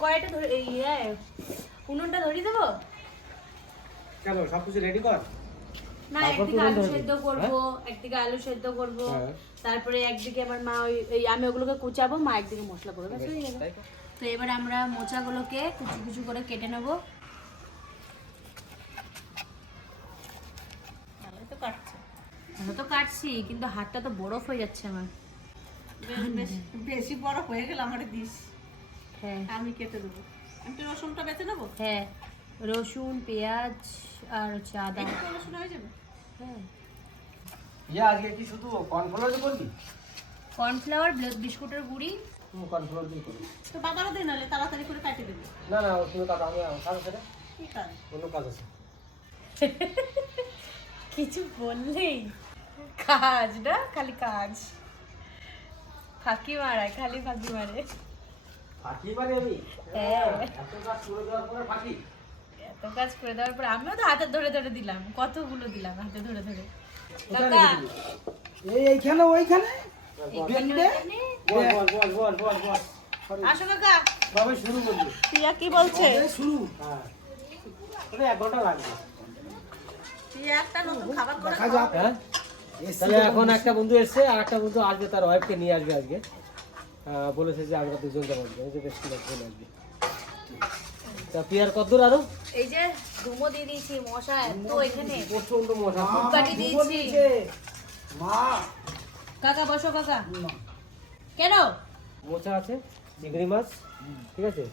কড়াইটা ধরে এই ইয়ে, উনুনটা ধরিয়ে দেবো? কেন সব কিছু রেডি কর? না একদিকে আলু সেদ্ধ করব একদিকে আলু সেদ্ধ করব হ্যাঁ। তারপরে একদিকে আমার মা ওই আমি ওগুলোকে কুচাবো মা একদিকে মশলা করবে হয়ে তো? এবার আমরা মোচাগুলোকে কুচু কুচু করে কেটে নেব। তো কাটছে। তো কাটছি কিন্তু হাতটা তো বরফ হয়ে যাচ্ছে আমার। বেশ বেশ বেশি বরফ হয়ে গেলে আমার দিস হ্যাঁ। আমি কেটে দেবো। আমি তো রসুনটা বেঁচে নেব? হ্যাঁ। রসুন পেঁয়াজ আর হচ্ছে আদা। একটু রসুন হয়ে যাবে? হ্যাঁ। ইয়া আজকে কি শুধু কর্নফ্লাওয়ার দিয়ে করবি কর্নফ্লাওয়ার বিস্কুটের গুঁড়ি। কর্নফ্লাওয়ার দিয়ে করবি। তো বাবারও দিন নাহলে তাড়াতাড়ি করে কাটে দেবে। না না তুমি কাটো আমি কাজ আছে রে। ঠিক অন্য কাজ আছে। কিছু বললেই। কাজ না খালি কাজ। ফাঁকি মারায় খালি ফাঁকি মারে। মানে আমি? হ্যাঁ। এত কাজ করে দেওয়ার পরে ফাঁকি? এত কাজ করে দেওয়ার পর আমিও তো হাতে ধরে ধরে দিলাম কতগুলো দিলাম হাতে ধরে ধরে। কোথায় কাকা। এই এইখানে ওইখানে? এখানে দে। ওখানে। বল বল বল বল বল বল। আসো কাকা। তবে শুরু করবি। প্রিয়া কি বলছে? শুরু। হ্যাঁ। এক ঘণ্টা লাগবে। প্রিয়া একটা নতুন খাবার করে দেখা হ্যাঁ। তাহলে এখন একটা বন্ধু এসছে আর একটা বন্ধু আসবে তার ওয়াইফকে নিয়ে আসবে আজকে। বলেছে যে আমরা দুজন যাব। আমি যে বেশ ঠিক আছে চলে আসবে। তা পিয়ার কদ্দূর আরও? এই যে ধুমো দিয়ে দিয়েছি মশা এত এখানে। প্রচণ্ড মশা। মা, কাটি মা, দিয়েছি। মা। কাকা বসো কাকা। কেন? মোচা আছে চিংড়ি মাছ ঠিক আছে?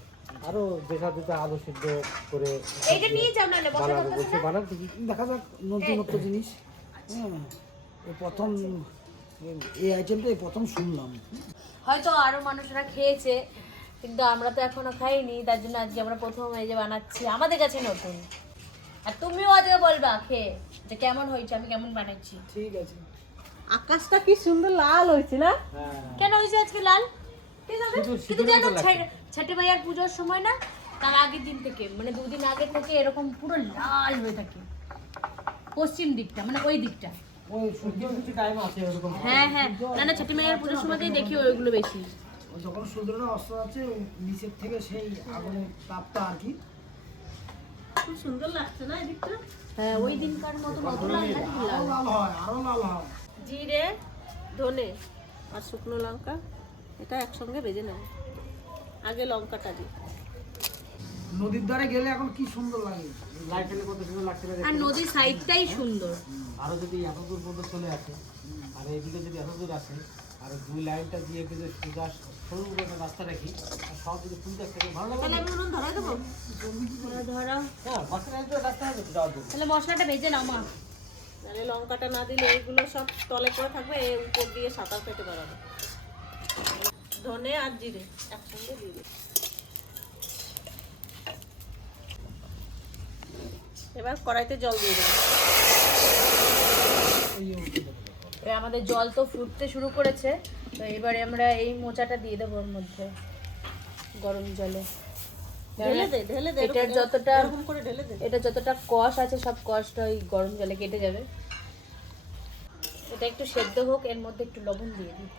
আরও যে দুটো আলু সিদ্ধ করে এইটা নিয়ে যাও বসা বানাবো বলছে বানাবো দেখি। দেখা যাক নতুনত্ব জিনিস। হ্যাঁ এই প্রথম এই আইটেমটা এই প্রথম শুনলাম। হয়তো আরও মানুষরা খেয়েছে কিন্তু আমরা তো এখনও খাইনি তার জন্য আজকে আমরা প্রথম এই যে বানাচ্ছি। আমাদের কাছে নতুন। আর তুমিও আজকে বলবা খেয়ে যে কেমন হয়েছে আমি কেমন বানাচ্ছি। ঠিক আছে। আকাশটা কি সুন্দর লাল হয়েছে না? হ্যাঁ। কেন হয়েছে আজকে লাল? ঠিক আছে শুধু কিন্তু জানো ছাটে ভাইয়ার পুজোর সময় না তার আগের দিন থেকে মানে দুদিন আগে থেকে এরকম পুরো লাল হয়ে থাকে। পশ্চিম দিকটা মানে ওই দিকটা। ওই সূর্য টাইম আছে হ্যাঁ হ্যাঁ। না না ছাটি পুজোর সময়তেই দেখি ওইগুলো বেশি। ও যখন সূর্যটা অস্ত আছে নিচের থেকে সেই আগুনের তাপটা আর কি। খুব সুন্দর লাগছে না এদিকটা? হ্যাঁ ওই দিনকার মতো অত লাল না কিন্তু লাল। আরও লাল হয় আরও লাল হয়। জিরে ধনে আর শুকনো লঙ্কা এটা একসঙ্গে ভেজে নেব। আগে লঙ্কাটা দিই। নদীর ধারে গেলে এখন কি সুন্দর লাগে। আর নদীর সাইডটাই সুন্দর। আরও যদি এত দূর পর্যন্ত চলে আসে আর এইদিকে যদি এত দূর আসে আর দুই লাইনটা দিয়ে যদি সোজা সরু একটা রাস্তা রাখি আর সব যদি ফুল দেখতে ভালো তাহলে আমি উনুন ধরাই দেবো? ধরো হ্যাঁ তো রাস্তা হবে তাহলে মশলাটা ভেজে নাও মা। তাহলে লঙ্কাটা না দিলে এইগুলো সব তলে পড়ে থাকবে এ উপর দিয়ে সাঁতার পেতে পারবে ধনে আর জিরে একসঙ্গে দিয়ে এবার কড়াইতে জল দিয়ে দেবো। আমাদের জল তো ফুটতে শুরু করেছে তো এবারে আমরা এই মোচাটা দিয়ে দেবো ওর মধ্যে গরম জলে। এটার যতটা- ঢেলে এটা যতটা কষ আছে সব কষটা ওই গরম জলে কেটে যাবে। এটা একটু সেদ্ধ হোক এর মধ্যে একটু লবণ দিয়ে দিই।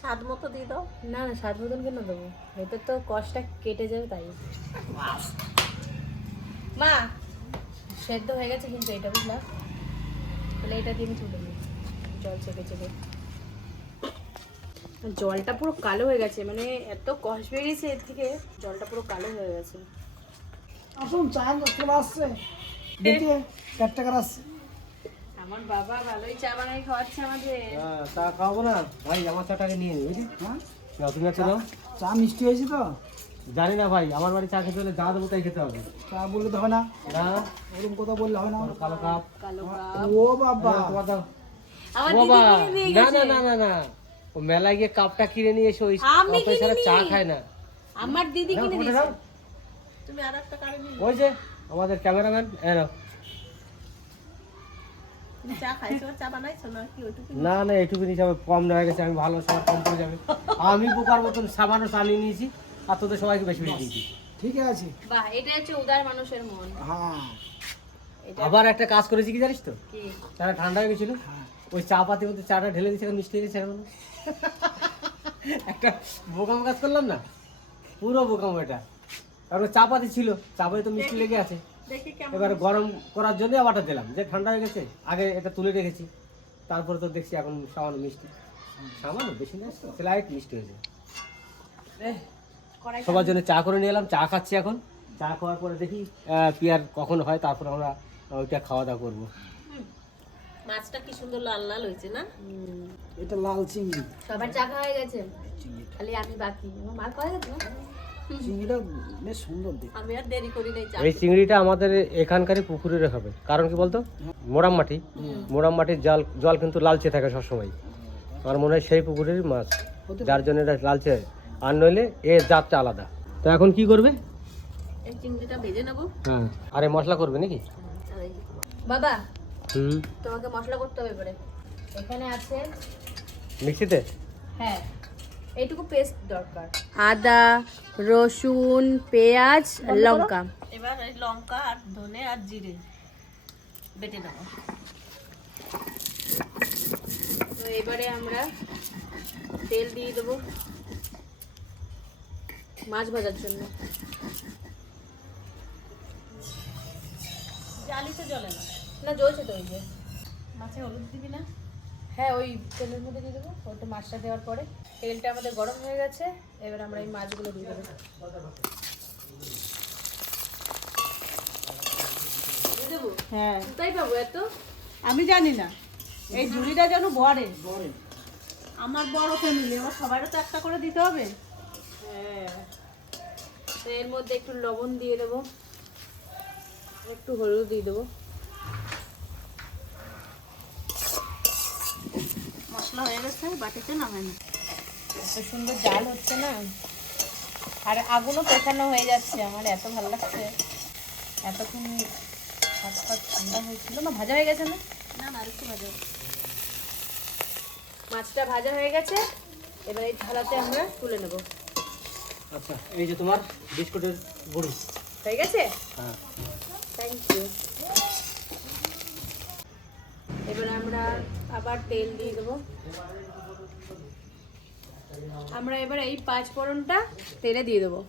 স্বাদ মতো দিয়ে দাও। না না স্বাদ মতন কেন দেবো? এতে তো কষটা কেটে যাবে তাই। মা সেদ্ধ হয়ে গেছে কিন্তু এটা বুঝলাম তাহলে এটা দিয়ে আমি তুলে দিই জল চেপে চেপে। জলটা পুরো কালো হয়ে গেছে মানে এত কষ বেরিয়েছে এর থেকে জলটা পুরো কালো হয়ে গেছে। আসুন চা চলে আসছে। দেখি চার টাকার আসছে। আমার বাবা ভালোই চা বানাই খাওয়াচ্ছে আমাদের। হ্যাঁ তা খাওয়াবো না। ভাই আমার চাটাকে নিয়ে নি বুঝলি? হ্যাঁ? চা মিষ্টি হয়েছে তো? জানি না ভাই আমার বাড়ি চা খেতে হলে যা দেবো তাই খেতে হবে। চা বললে তো হয় না। না? ওরকম কথা বললে হয় না। কালো কাপ। ও বাবা। হ্যাঁ, তোমার দাও। ও বাবা। না না না না না। ও মেলায় গিয়ে কাপটা কিনে নিয়ে এসে ওই আমি কাপে ছাড়া চা খায় না। আমার দিদি কিনে দিয়েছে। তুমি আর একটা কারে নিয়ে ওই যে আমাদের ক্যামেরাম্যান এ নাও। তুমি চা খাইছো? চা বানাইছো না না না এটুকু হিসাবে কম নেওয়া গেছে আমি ভালো সময় কম পড়ে যাবে। আমি বোকার মতন সামান্য চালিয়ে নিয়েছি। আর তোদের সবাইকে বেশি বেশি দিয়েছি ঠিক আছে। বাহ এটা হচ্ছে উদার মানুষের মন। হ্যাঁ। আবার একটা কাজ করেছি কি জানিস তো? চাটা ঠান্ডা হয়ে গেছিল। হ্যাঁ। ওই চা পাতির মধ্যে চাটা ঢেলে দিয়েছে এখন মিষ্টি গেছে এখন। একটা বোকাম কাজ করলাম না? পুরো বোকাম এটা। তারপরে চাপাতি ছিল চা চাপাতি তো মিষ্টি লেগে আছে। এবার গরম করার জন্য আবারটা দিলাম। যে ঠান্ডা হয়ে গেছে আগে এটা তুলে রেখেছি। তারপরে তো দেখছি এখন সামান্য মিষ্টি। সামান্য বেশি না স্লাইট মিষ্টি হয়েছে। এহ, সবার জন্য চা করে নিয়ে এলাম চা খাচ্ছি এখন। চা খাওয়ার পরে দেখি পিয়ার কখন হয় তারপর আমরা ওইটা খাওয়া দাওয়া করব। মাছটা কি সুন্দর লাল লাল হয়েছে না? এটা লাল চিংড়ি। সবার চা খাওয়া হয়ে গেছে? খালি আমি বাকি। আমার মা খাওয়া গেছে চিংড়িটা বেশ সুন্দর দেখতে। আমি আর দেরি করি নাই এই চিংড়িটা আমাদের এখানকারই পুকুরের হবে। কারণ কি বলতো? মোরাম মাটি। মোরাম মাটির জল জল কিন্তু লালচে থাকে সবসময়। আমার মনে হয় সেই পুকুরেরই মাছ। যার জন্য এটা লালচে আর নইলে এর জাতটা আলাদা। তো এখন কি করবে? এই চিংড়িটা ভেজে নেব। হ্যাঁ। আরে মশলা করবে নাকি? বাবা হুম। তোমাকে মশলা করতে হবে এবারে। এখানে আছে মিক্সিতে? হ্যাঁ। এইটুকু পেস্ট দরকার। আদা রসুন পেঁয়াজ লঙ্কা। এবার এই লঙ্কা আর ধনে আর জিরে বেটে নেব। তো এবারে আমরা তেল দিয়ে দেবো। মাছ ভাজার জন্য। জালি তো জ্বলে না। না জ্বলছে তো ওই যে। মাছে হলুদ দিবি না? হ্যাঁ ওই তেলের মধ্যে দিয়ে দেবো। ওটা মাছটা দেওয়ার পরে তেলটা আমাদের গরম হয়ে গেছে। এবার আমরা এই মাছগুলো দিয়ে দেবো। হ্যাঁ। কোথায় পাবো এত? আমি জানি না। এই ঝুড়িটা যেন বরে আমার বড় ফ্যামিলি আমার সবারও তো একটা করে দিতে হবে। হ্যাঁ। তো এর মধ্যে একটু লবণ দিয়ে দেবো। একটু হলুদ দিয়ে দেবো। মশলা হয়ে গেছে বাটিতে নামেন এত সুন্দর জাল হচ্ছে না? আর আগুনও পেছানো হয়ে যাচ্ছে আমার এত ভালো লাগছে। এতক্ষণ হাত ফাত ঠান্ডা হয়েছিল না? ভাজা হয়ে গেছে না? না না আরেকটু ভাজা মাছটা ভাজা হয়ে গেছে। এবার এই থালাতে আমরা তুলে নেব। আচ্ছা এই যে তোমার বিস্কুটের গুঁড়ি। হয়ে গেছে? হ্যাঁ। থ্যাংক ইউ এবার আমরা আবার তেল দিয়ে দেবো। আমরা এবার এই পাঁচ ফোড়নটা তেলে দিয়ে দেবো।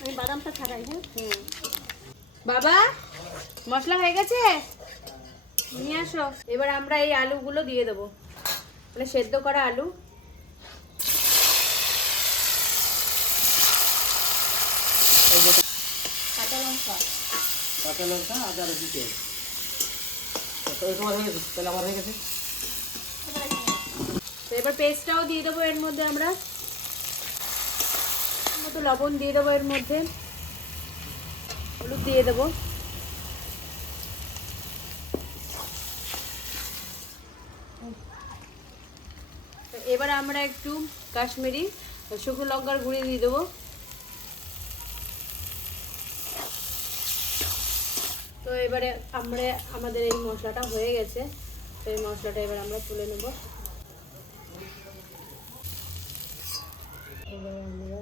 আমি বাদামটা ছাড়াই হ্যাঁ? বাবা মশলা হয়ে গেছে? নিয়ে আসো। এবার আমরা এই আলুগুলো দিয়ে দেবো। মানে সেদ্ধ করা আলু কাঁচা লঙ্কা কাঁচা লঙ্কা আদা রসুন গেছে তো এবার পেস্টটাও দিয়ে দেবো এর মধ্যে আমরা। মতো লবণ দিয়ে দেবো এর মধ্যে। হলুদ দিয়ে দেবো। এবার আমরা একটু কাশ্মীরি শুকনো লঙ্কার গুঁড়ি দিয়ে দেবো। তো এবারে আমরা, আমাদের এই মশলাটা হয়ে গেছে। তো এই মশলাটা এবার আমরা তুলে নেব। এবার আমরা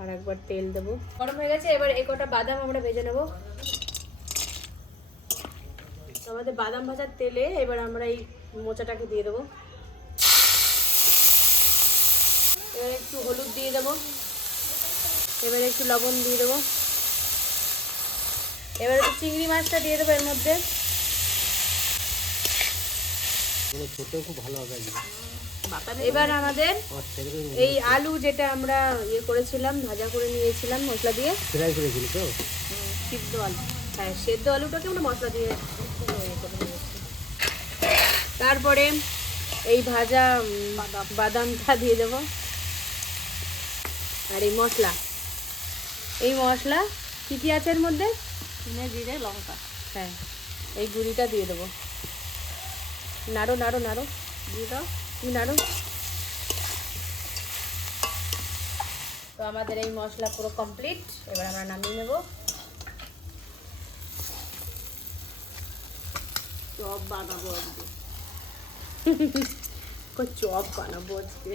আর একবার তেল দেবো। গরম হয়ে গেছে, এবার এই কটা বাদাম আমরা ভেজে নেব। আমাদের বাদাম ভাজার তেলে এবার আমরা এই মোচাটাকে দিয়ে দেবো। এবার একটু হলুদ দিয়ে দেবো। এবার একটু লবণ দিয়ে দেবো। এবার একটু চিংড়ি মাছটা দিয়ে দেবো এর মধ্যে। খুব ভালো হবে এবার আমাদের এই আলু যেটা আমরা ইয়ে করেছিলাম ভাজা করে নিয়েছিলাম মশলা দিয়ে। ফ্রাই করেছিলি তো? সিদ্ধ আলু। হ্যাঁ সেদ্ধ আলুটাকে আমরা মশলা দিয়ে তারপরে এই ভাজা বাদামটা দিয়ে দেবো। আর এই মশলা। এই মশলা কী কী আছে এর মধ্যে? চিনে জিরে লঙ্কা। হ্যাঁ। এই গুঁড়িটা দিয়ে দেবো। নাড়ো নাড়ো নাড়ো। দিয়ে দাও। তুমি নাড়ো। তো আমাদের এই মশলা পুরো কমপ্লিট এবার আমরা নামিয়ে নেব। চপ বানাবো আজকে। চপ বানাবো আজকে?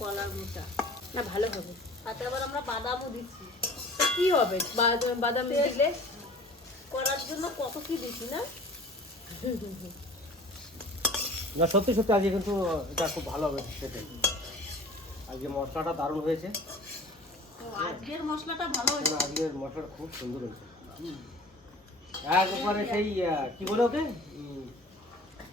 কলার মোচা না ভালো হবে। তাতে আবার আমরা বাদামও দিচ্ছি। কি হবে? বাদাম বাদাম দিলে? করার জন্য কত কি দিচ্ছি না? না সত্যি সত্যি আজকে কিন্তু এটা খুব ভালো হবে খেতে। আজকে মশলাটা দারুণ হয়েছে। আজকের মশলাটা ভালো হয়েছে। আজকের মশলাটা খুব সুন্দর হয়েছে। একবারে সেই কি বলে ওকে?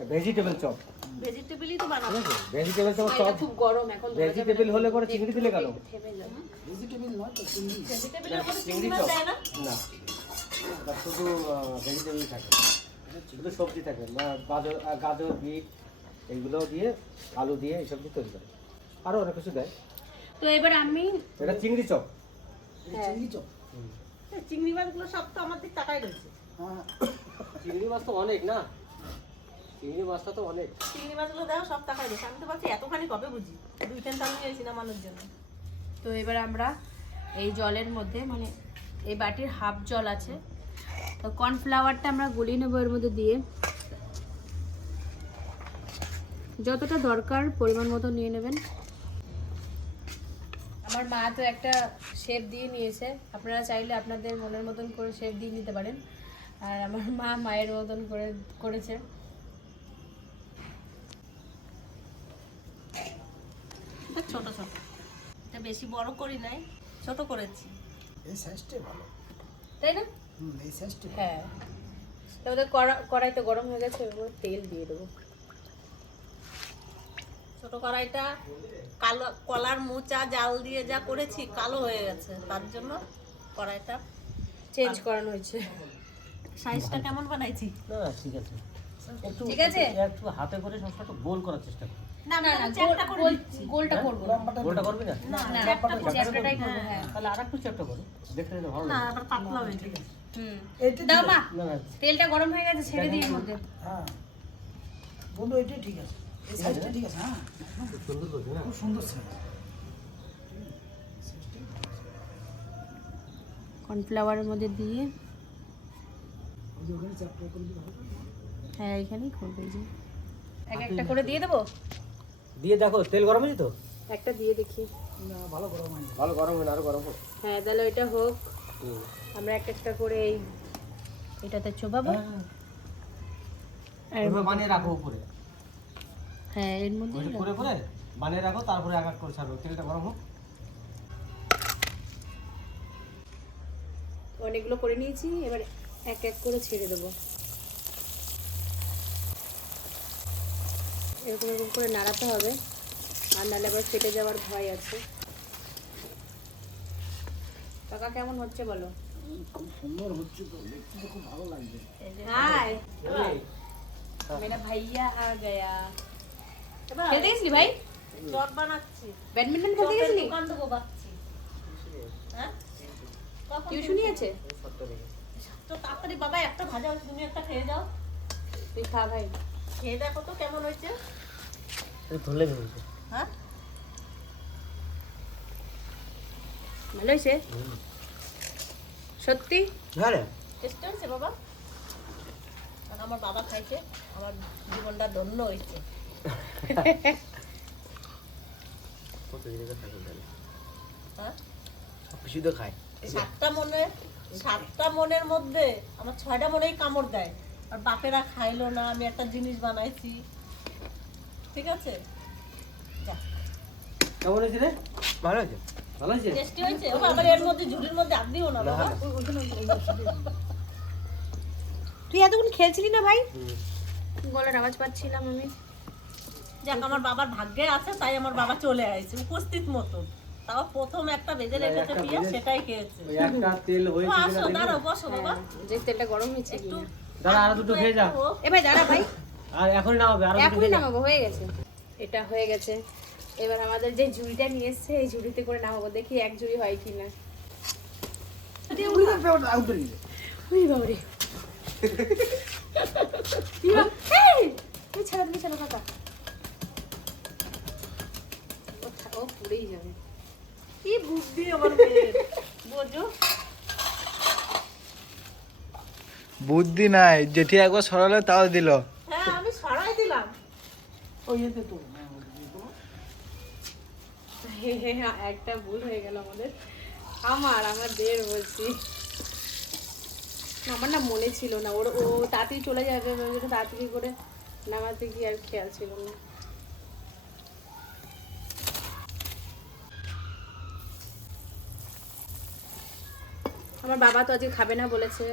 ভেজিটেবল চপ ভেজিটেবলই তো বানাবো। ভেজিটেবল চপ চপ খুব গরম এখন ভেজিটেবল হলে পরে চিংড়ি দিলে কেন? ভেজিটেবল নয় তো চিংড়ি। ভেজিটেবলের মধ্যে চিংড়ি চপ না? না শুধু ভেজিটেবল থাকে। শুধু সবজি থাকে না গাজর গাজর বিট এইগুলো দিয়ে আলু দিয়ে এই সবজি তৈরি করে। আরও অনেক কিছু দেয়। তো এবার আমি এটা চিংড়ি চপ চিংড়ি চপ এই চিংড়ি মাছগুলো সব তো আমার দিক টাকায় রয়েছে। হ্যাঁ। চিংড়ি মাছ তো অনেক না? চিংড়ি মাছটা তো অনেক। চিংড়ি মাছগুলো দেখো সব টাকায় রয়েছে আমি তো ভাবছি এতখানি কবে বুঝি? দুই তিন টাকা নিয়েছি না মানুষ জন্য তো এবার আমরা এই জলের মধ্যে মানে এই বাটির হাফ জল আছে। তো কর্নফ্লাওয়ারটা আমরা গলিয়ে নেব এর মধ্যে দিয়ে। যতটা দরকার পরিমাণ মতো নিয়ে নেবেন। আমার মা তো একটা শেপ দিয়ে নিয়েছে। আপনারা চাইলে আপনাদের মনের মতন করে শেপ দিয়ে নিতে পারেন। আর আমার মা মায়ের মতন করে করেছে। ছোট ছোট। এটা বেশি বড় করি নাই ছোট করেছি। এই সাইজটাই ভালো। তাই না? হুম এই সাইজটাই হ্যাঁ। তাহলে কড়া কড়াই তো গরম হয়ে গেছে এবার তেল দিয়ে দেবো। ছোট কড়াইটা কালো কলার মোচা জাল দিয়ে যা করেছি কালো হয়ে গেছে। তার জন্য কড়াইটা চেঞ্জ করানো হয়েছে। সাইজটা কেমন বানাইছি? ঠিক আছে। ঠিক আছে? একটু হাতে করে সবসময় একটু গোল করার চেষ্টা করি। না না না চ্যাপটা করে গোল দিচ্ছি। গোলটা করব গোলটা করবি না? না চ্যাপটা করে চ্যাপটাটাই হ্যাঁ। তাহলে আর একটু করো। দেখতে ভালো না আবার পাতলা হয়ে যাবে। হুম। দাও মা না না। তেলটা গরম হয়ে গেছে ছেড়ে দিই এর মধ্যে। হ্যাঁ। বন্ধু এটাই ঠিক আছে। এই সাইজটা ঠিক আছে হ্যাঁ। সুন্দর করছে না? খুব সুন্দর সাইজ কর্নফ্লাওয়ারের মধ্যে দিয়ে। হ্যাঁ এখানেই করব যে। এক একটা করে দিয়ে দেবো? দিয়ে দেখো তেল গরম হয়েছে তো? একটা দিয়ে দেখি। না ভালো গরম হয়নি। ভালো গরম হয় আরও গরম হোক। হ্যাঁ তাহলে এটা হোক। আমরা একটা একটা করে এই এটাতে চোবাবো। এভাবে বানিয়ে রাখো উপরে। হ্যাঁ এর মধ্যে করে করে বানিয়ে রাখো তারপরে এক এক করে ছাড়ো তেলটা গরম হোক। অনেকগুলো করে নিয়েছি এবার এক এক করে ছেড়ে দেবো। এরকম এরকম করে নাড়াতে হবে। আর নাহলে আবার ফেটে যাওয়ার ভয় আছে। কাকা কেমন হচ্ছে বলো? খুব সুন্দর হচ্ছে তো দেখতে খুব ভালো লাগবে হাই মেরা ভাইয়া আ গয়া। এবার খেলতে গেছিলি ভাই? চপ বানাচ্ছি। ব্যাডমিন্টন খেলতে চপের গেছিলি? দোকান দেবো ভাবছি। হ্যাঁ? টিউশনই আছে? তো তাড়াতাড়ি বাবা একটা ভাজা তুমি একটা খেয়ে যাও। তুই খা ভাই। খেয়ে দেখো তো কেমন হয়েছে। ধরলে হ্যাঁ? ভালো হয়েছে? সত্যি? হ্যাঁ টেস্ট হয়েছে বাবা। আর আমার বাবা খাইছে আমার জীবনটা ধন্য হয়েছে। হ্যাঁ? সাতটা মনে সাতটা মনের মধ্যে আমার ছয়টা মনেই কামড় দেয়। আর বাপেরা খাইলো না আমি একটা জিনিস বানাইছি। ঠিক আছে? কেমন হয়েছে রে? ভালো হয়েছে? ভালো হয়েছে? টেস্টি হয়েছে? ও আবার এর মধ্যে ঝুড়ির মধ্যে দিও না বাবা। তুই এতক্ষণ খেলছিলি না ভাই? গলার আওয়াজ পাচ্ছিলাম আমি। যাক আমার বাবার ভাগ্যে আছে তাই আমার বাবা চলে আসছে উপস্থিত মতো। তাও প্রথম একটা বেজে রেখেছে পিয়া সেটাই খেয়েছে। একটা তেল হয়েছে আসো দাঁড়াও? বসো বাবা। যে তেলটা গরম হয়েছে একটু দাঁড়া আর দুটো খেয়ে যা এ ভাই দাঁড়া ভাই। আর এখনই না হবে আর এখনই নামাবো হয়ে গেছে। এটা হয়ে গেছে। এবার আমাদের যে ঝুড়িটা নিয়ে এসছে এই ঝুড়িতে করে নামাবো দেখি এক ঝুড়ি হয় বাবারে। ছাড়া তুমি ছাড়া ও পুড়েই যাবে। কি বুদ্ধি আমার বোঝো। বুদ্ধি নাই জেঠি একবার সরালে তাও দিল। হ্যাঁ, আমি দিলাম। ওই একটা ভুল হয়ে আমাদের। আমার আমার বলছি। আমার না মনে ছিল না। ওর ও তাড়াতাড়ি চলে যাবে তাড়াতাড়ি করে নামাতে গিয়ে আর খেয়াল ছিল না। আমার বাবা তো আজকে খাবে না বলেছে।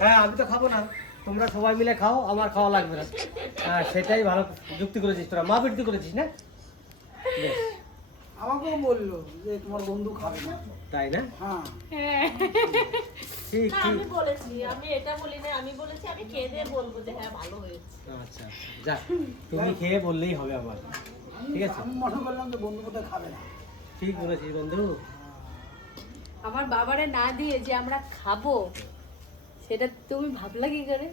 হ্যাঁ আমি তো খাব না। তোমরা সবাই মিলে খাও আমার খাওয়া লাগবে না। হ্যাঁ সেটাই ভালো যুক্তি করেছিস তোরা। মা বৃদ্ধি করেছিস না? বেশ, আমাকেও বলল যে তোমার বন্ধু খাবে না। তাই না? হ্যাঁ। ঠিক ঠিক। আমি বলেছি আমি এটা বলি না আমি বলেছি আমি খেয়ে দিয়ে বলব যে হ্যাঁ ভালো হয়েছে। আচ্ছা যা তুমি খেয়ে বললেই হবে আমার ঠিক আছে? আমি মনে করলাম যে বন্ধু কোথায় খাবে না। ঠিক বলেছিস বন্ধু। আমার বাবারে না দিয়ে যে আমরা খাব সেটা তুমি ভাবলা কি করে?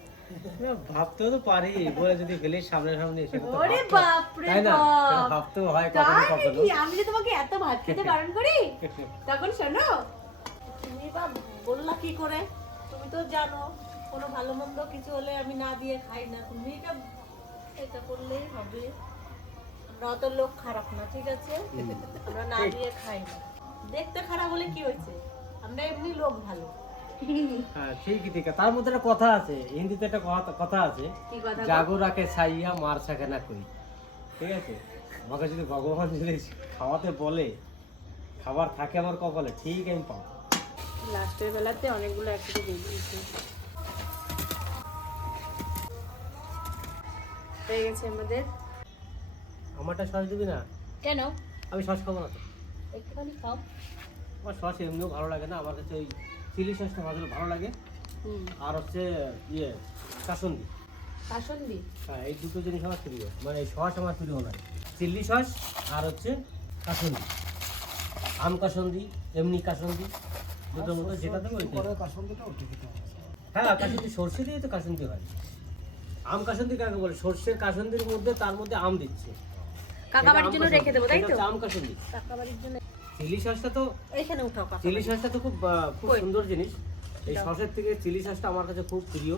ভাবতেও তো পারি বলে যদি ফেলে সামনে সামনে তো ওরে না? সেটা বাপ। ভাবতেও হয় কখনো কখনো? আমি যে তোমাকে এত ভাত খেতে বারণ করি? তখন শোনো তুমি বা বললা কি করে? তুমি তো জানো কোনো ভালো মন্দ কিছু হলে আমি না দিয়ে খাই না। তুমি এটা এটা করলেই হবে। আমরা অত লোক খারাপ না ঠিক আছে? আমরা না দিয়ে খাই না। দেখতে খারাপ হলে কি হয়েছে? আমরা এমনি লোক ভালো। হ্যাঁ ঠিকই ঠিক। তার মধ্যে একটা কথা আছে হিন্দিতে একটা কথা- কথা আছে। জাগো রাখে সাইয়া মার সাকে না করি। ঠিক আছে? আমাকে যদি ভগবান যদি খাওয়াতে বলে খাবার থাকে আমার কপালে ঠিক আমি পাবো। লাস্টের বেলাতে অনেকগুলো একসাথে দিয়ে দিয়েছি। হয়ে গেছে আমাদের। আমারটা সস দিবি না? কেন? আমি সস খাব না তো। একটুখানি খাও। আমার সস এমনিও ভালো লাগে না আমার কাছে ওই চিলি সসটা ভালো ভালো লাগে। আর হচ্ছে ইয়ে কাসন্দি। কাসন্দি? হ্যাঁ এই দুটো জিনিস আমার প্রিয়। মানে এই সস আমার প্রিয় নয় চিল্লি সস আর হচ্ছে কাসন্দি। আম কাসন্দি এমনি কাসন্দি দুটোর মধ্যে যেটা দেবো কাসন্দিটা উঠে খেতে হ্যাঁ কাসন্দি সর্ষে দিয়ে তো কাসন্দি হয়। আম কাসন্দি কাকে বলে? সর্ষের কাসন্দির মধ্যে তার মধ্যে আম দিচ্ছে। কাকাবাড়ির জন্য রেখে দেবো তাই তো? আম কাসন্দি। কাকাবাড়ির জন্য চিলি সসটা তো এইখানে উঠাও কাকা চিলি সসটা তো খুব খুব সুন্দর জিনিস। এই সসের থেকে চিলি সসটা আমার কাছে খুব প্রিয়।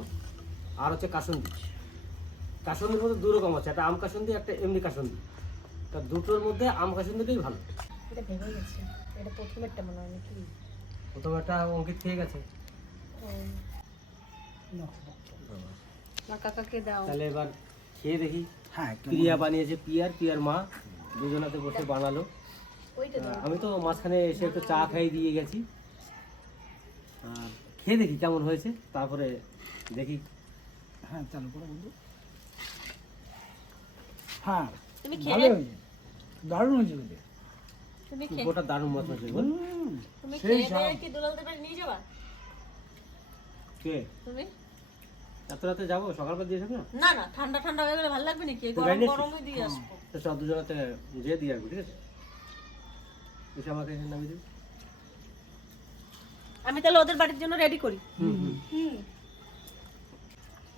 আর হচ্ছে কাসন্দি। কাসন্দির মধ্যে দু রকম আছে। একটা আম কাসন্দি একটা এমনি কাসন্দি। তা দুটোর মধ্যে আম কাসন্দিটাই ভালো। এটা ভেঙে গেছে। এটা প্রথমেরটা মনে হয় নাকি? প্রথম একটা অঙ্কিত খেয়ে গেছে। মা কাকাকে দাও। তাহলে এবার খেয়ে দেখি। হ্যাঁ প্রিয়া বানিয়েছে পিয়ার। পিয়ার মা দুজনাতে বসে বানালো। আমি তো মাঝখানে এসে একটু চা খাই দিয়ে গেছি। আর খেয়ে দেখি কেমন হয়েছে তারপরে দেখি। হ্যাঁ চালু করো বন্ধু। হ্যাঁ তুমি দারুণ হয়েছে কিন্তু তুমি খেয়ে গোটা দারুণ মাছ হয়েছে বল। তুমি খেয়ে কি দুলাল দেবে নিয়ে যাবা? কে? তুমি? এত রাতে যাব? সকালবেলা দিয়ে যাব না? না না ঠান্ডা ঠান্ডা হয়ে গেলে ভালো লাগবে নাকি? গরম গরমই দিয়ে আসব। তো সব দুজনাতে যেয়ে দিয়ে আসব ঠিক আছে? এসে আমাকে এখানে নামিয়ে দিবি। আমি তাহলে ওদের বাড়ির জন্য রেডি করি। হুম হুম। হুম।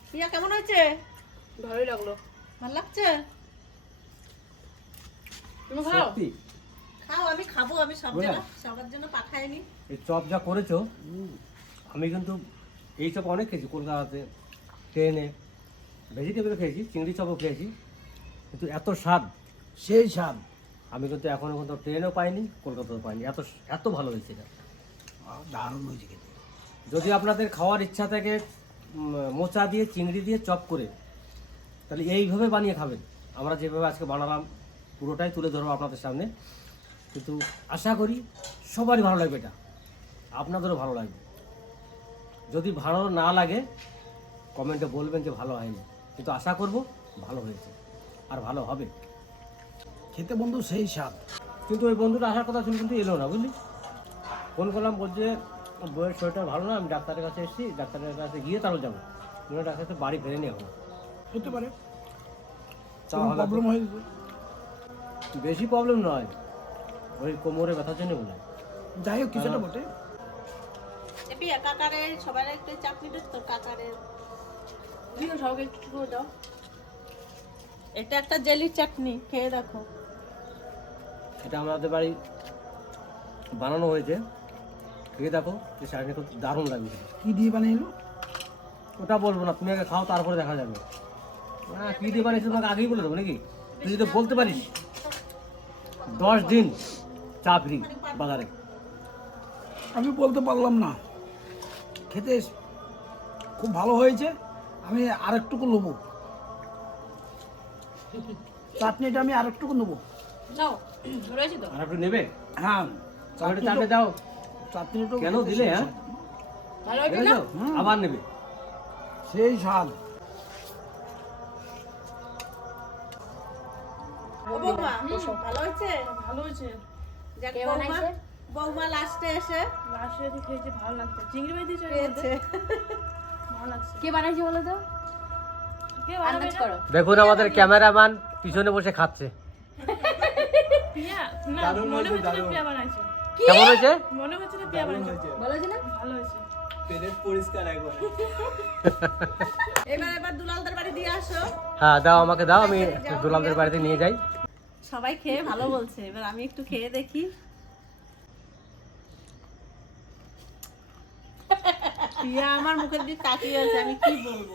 প্রিয়া কেমন হয়েছে? ভালোই লাগল। ভালো লাগছে? তুমি খাও? খাও আমি খাব আমি সব জায়গা সবার জন্য পাঠাইনি। এই চপ যা করেছ আমি কিন্তু এই চপ অনেক খেয়েছি কলকাতাতে ট্রেনে। ভেজিটেবল খেয়েছি চিংড়ি চপও খেয়েছি কিন্তু এত স্বাদ। সেই স্বাদ। আমি কিন্তু এখনও কিন্তু ট্রেনও পাইনি কলকাতাতেও পাইনি। এত এত ভালো হয়েছে এটা। দারুণ হয়েছে যদি আপনাদের খাওয়ার ইচ্ছা থাকে মোচা দিয়ে চিংড়ি দিয়ে চপ করে তাহলে এইভাবে বানিয়ে খাবেন। আমরা যেভাবে আজকে বানালাম পুরোটাই তুলে ধরবো আপনাদের সামনে। কিন্তু আশা করি সবারই ভালো লাগবে এটা। আপনাদেরও ভালো লাগবে। যদি ভালো না লাগে কমেন্টে বলবেন যে ভালো হয়নি। কিন্তু আশা করব ভালো হয়েছে। আর ভালো হবে। খেতে বন্ধু সেই স্বাদ। কিন্তু ওই বন্ধুটা আসার কথা ছিল কিন্তু এলো না বুঝলি? ফোন করলাম বলছে বইয়ের শরীরটা ভালো না আমি ডাক্তারের কাছে এসেছি ডাক্তারের কাছে গিয়ে তাহলে যাব। বলে ডাক্তার তো বাড়ি ফেরেনি এখন। হতে পারে। প্রবলেম হয়ে বেশি প্রবলেম নয়। ওই কোমরে ব্যথার জন্য বলে যাই হোক কিছুটা বটে। কাকারে একটু চাটনি দিস কাকারে। সবাইকে একটু একটু দাও। এটা একটা জেলি চাটনি খেয়ে দেখো। এটা আমাদের বাড়ি বানানো হয়েছে। খেয়ে দেখো যে শাড়িটা খুব দারুণ লাগবে কি দিয়ে বানিয়ে ওটা বলব না তুমি আগে খাও তারপরে দেখা যাবে। হ্যাঁ কী দিয়ে বানিয়েছি? তোমাকে আগেই বলে দেবো নাকি? তুই যদি বলতে পারিস। দশ দিন চা ফ্রি বাজারে। আমি বলতে পারলাম না। খেতে খুব ভালো হয়েছে। আমি আরেকটুকু নেব। চাটনিটা আমি আরেকটুকু নেব। নাও। রয়েছে তো? আর একটু নেবে? হ্যাঁ। তাহলে চাটে দাও। চাটনিটা কেন দিলে, হ্যাঁ? ভালো হয়েছে না আবার নেবে? সেই স্বাদ। ভালো হয়েছে? ভালো হয়েছে। কে বৌমা লাস্টে এসে লাস্টে এসে খেয়েছে ভালো লাগছে। চিংড়ি মাছ দিয়েছে ওর ভালো লাগছে। কে বানাইছে বলো তো? কে বানাবে আন্দাজ এটা? করো। দেখুন আমাদের ক্যামেরাম্যান পিছনে বসে খাচ্ছে। পিয়া না মনে হচ্ছে না পিয়া বানাইছে। কেমন হয়েছে? মনে হচ্ছে না পিয়া বানাইছে। বলো যে না? ভালো হয়েছে। পেটের পরিষ্কার একবার। এবার এবার দুলালদের বাড়ি দিয়ে আসো। হ্যাঁ দাও আমাকে দাও আমি দুলালদের বাড়িতে নিয়ে যাই। সবাই খেয়ে ভালো বলছে। এবার আমি একটু খেয়ে দেখি। আমার মুখের দিকে তাকিয়ে আছে আমি কি বলব?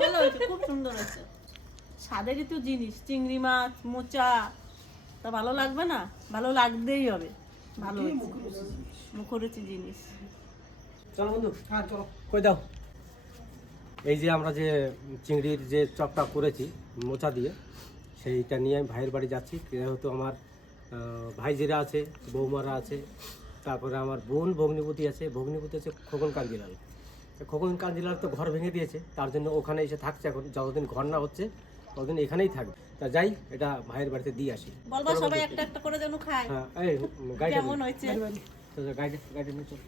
ভালো হয়েছে খুব সুন্দর হয়েছে। স্বাদেরই তো জিনিস চিংড়ি মাছ মোচা। তা ভালো লাগবে না? ভালো লাগতেই হবে। ভালো মুখরুচি জিনিস? চলো বন্ধু। হ্যাঁ চলো। কই দাও? এই যে আমরা যে চিংড়ির যে চপটা করেছি মোচা দিয়ে সেইটা নিয়ে আমি ভাইয়ের বাড়ি যাচ্ছি। যেহেতু আমার ভাইজিরা আছে বৌমারা আছে তারপরে আমার বোন ভগ্নিপতি আছে। ভগ্নিপতি আছে খোকন কাঞ্জিলাল। খোকন কাঞ্জিলাল তো ঘর ভেঙে দিয়েছে তার জন্য ওখানে এসে থাকছে এখন। যতদিন ঘর না হচ্ছে ততদিন এখানেই থাকবে। তা যাই এটা ভাইয়ের বাড়িতে দিয়ে আসি। বলবা সবাই একটা একটা করে যেন খায়। হ্যাঁ এই গাড়িটা কেমন হয়েছে? গাড়ি গাড়ি নিয়ে চল।